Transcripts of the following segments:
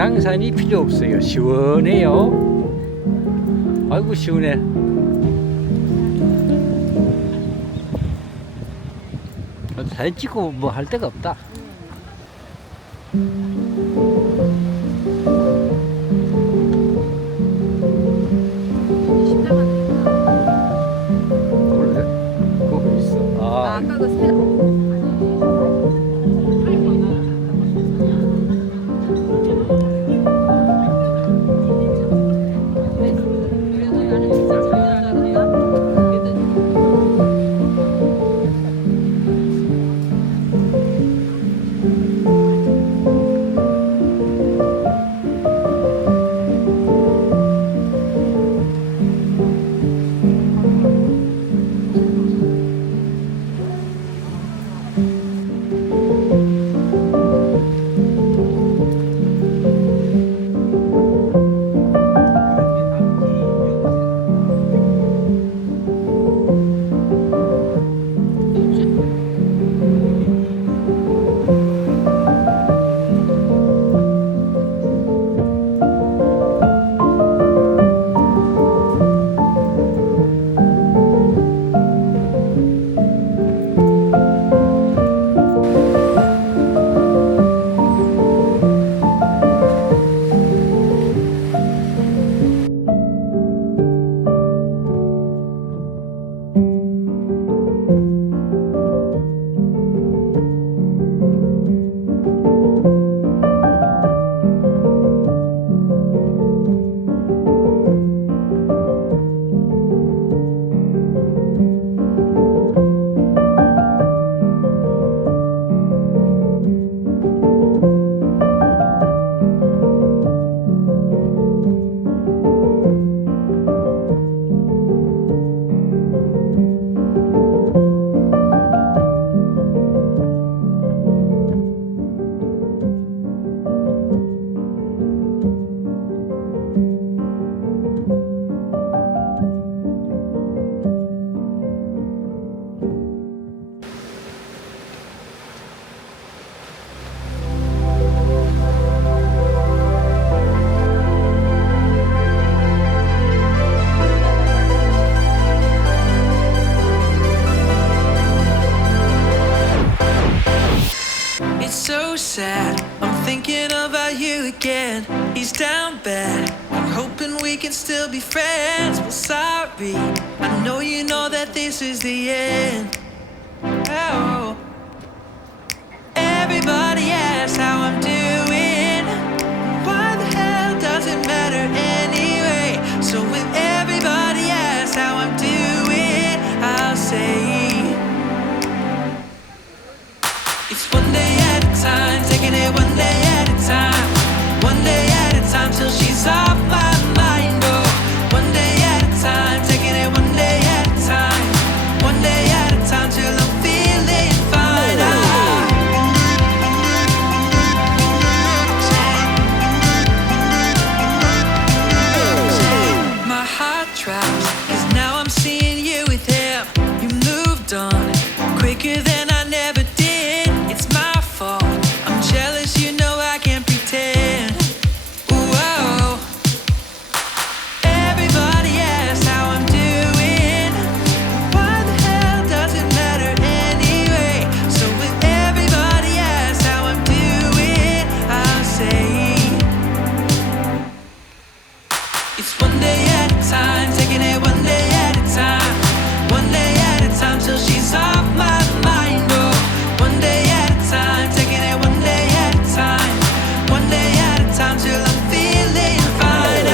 양산이 필요 없어요. 시원해요. 아이고 시원해. 사진 찍고 뭐 할 데가 없다. 그래? 그거 있어. 아까 그 새. sad. I'm thinking about you again. He's down bad. I'm hoping we can still be friends. Well, sorry, I know you know that this is the end. Oh. Everybody asks how I'm doing. Why the hell does it matter anyway? So when everybody asks how I'm doing, I'll say it's one day at a time, taking it one day at a time. One day at a time till she's off my mind. Oh, one day at a time, taking it one day at a time. One day at a time till I'm feeling fine. My heart drops, 'cause now I'm seeing you with him. You moved on quicker than I never did. It's my fault, I'm jealous, you know I can't pretend. Whoa. Everybody asks how I'm doing. Why the hell does it matter anyway? So when everybody asks how I'm doing, I'll say it's one day at a time, taking it one day at a time. One day at a time till she's off my mind. Oh, one day at a time, taking it one day at a time. One day at a time till I'm feeling fine.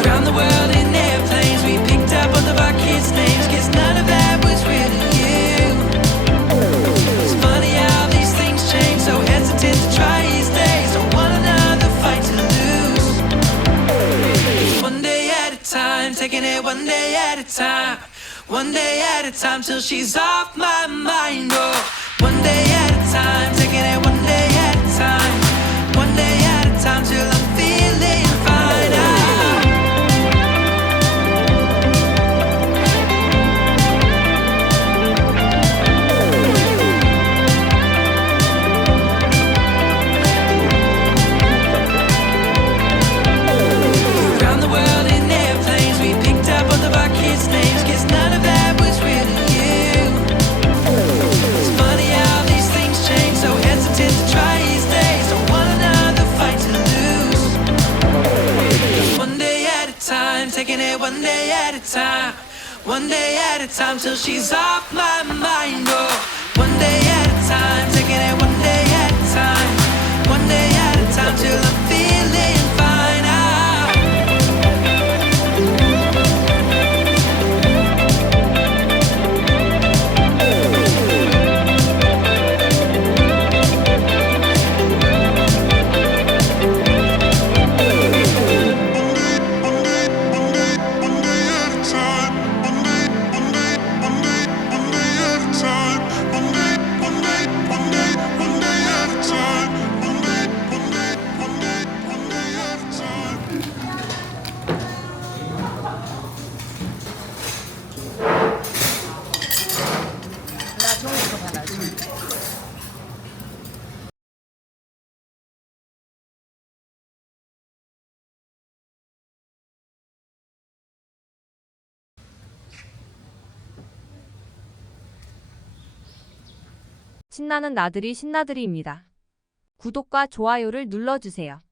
Around the world in airplanes, we picked up both of our kids' names, 'cause none of that was really you. It's funny how these things change, so hesitant to try these days. Don't want another fight to lose. It's one day at a time, taking it one day at a time. One day at a time till she's off my mind. Oh, one day at a time, taking it one day at a time. One day at a time till I'm feeling one day at a time, one day at a time till she's off my mind. Oh, one day at a time, taking it one day at a time, one day at a time till I'm feeling fine. 신나는 나들이 신나들이입니다. 구독과 좋아요를 눌러주세요.